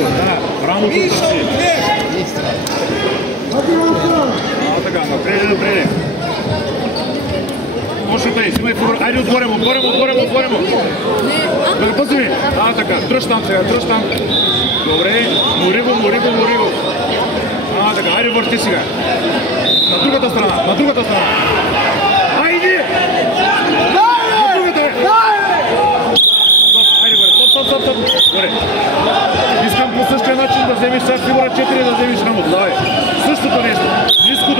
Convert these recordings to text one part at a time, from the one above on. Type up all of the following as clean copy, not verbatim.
рамото, да, рамото търси. Така, напред. Още тъй, снимай фигура. Айде, отворя му. Пъзи ми. Така, дръж там сега, Добре, мори го. Така, айде, върти сега. На другата страна. Айде! На другата, бе! Айде, горе, стоп. Горе. Искам по същия начин да вземеш сега фигура 4 да вземеш рамото. Давай. Същото нещо. Ниско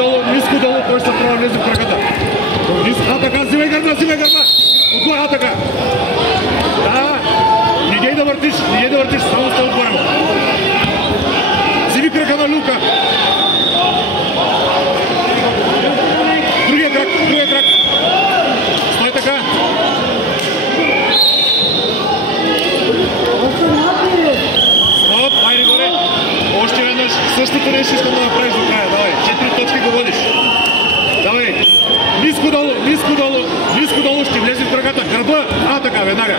долу, той ще трябва да влезе в краката. Така, взимай гърба! Отгоре, така! Да! Не дей да въртиш, само стой отгоре му. Взими крака на Люка. Другия крак. Стой така. Стоп, айде горе. Още веднъж. Същото нещо искам да направиш до края. Давай, 4 точки го водиш. Давай. Ниско долу ще влезе в краката. Гърба. Така, веднага.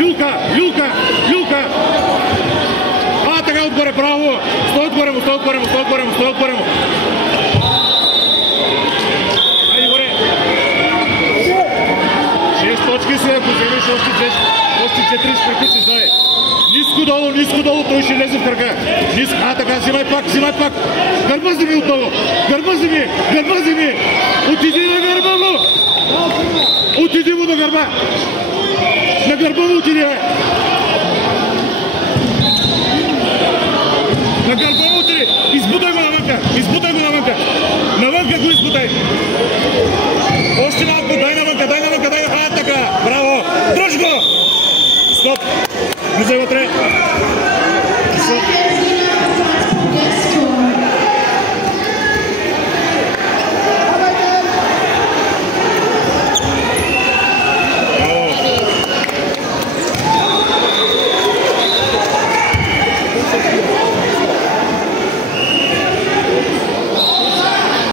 Люка. Така отгоре, браво. Стой отгоре му. Айде горе. 6 точки си, ако вземеш още 4 ще приключиш, давай. Ниско долу, той ще влезе в кръка. Така, взимай пак. Гърба вземи отново. Гърба вземи. Отиди на гърба му. Отиди му на гърба. На гърба му отиди, бе. На гърба му отиди. Избутай го навънка. Навънка го избутай. Още малко, дай навънка. Така, браво. Дръж го. Стоп. Влизай вътре.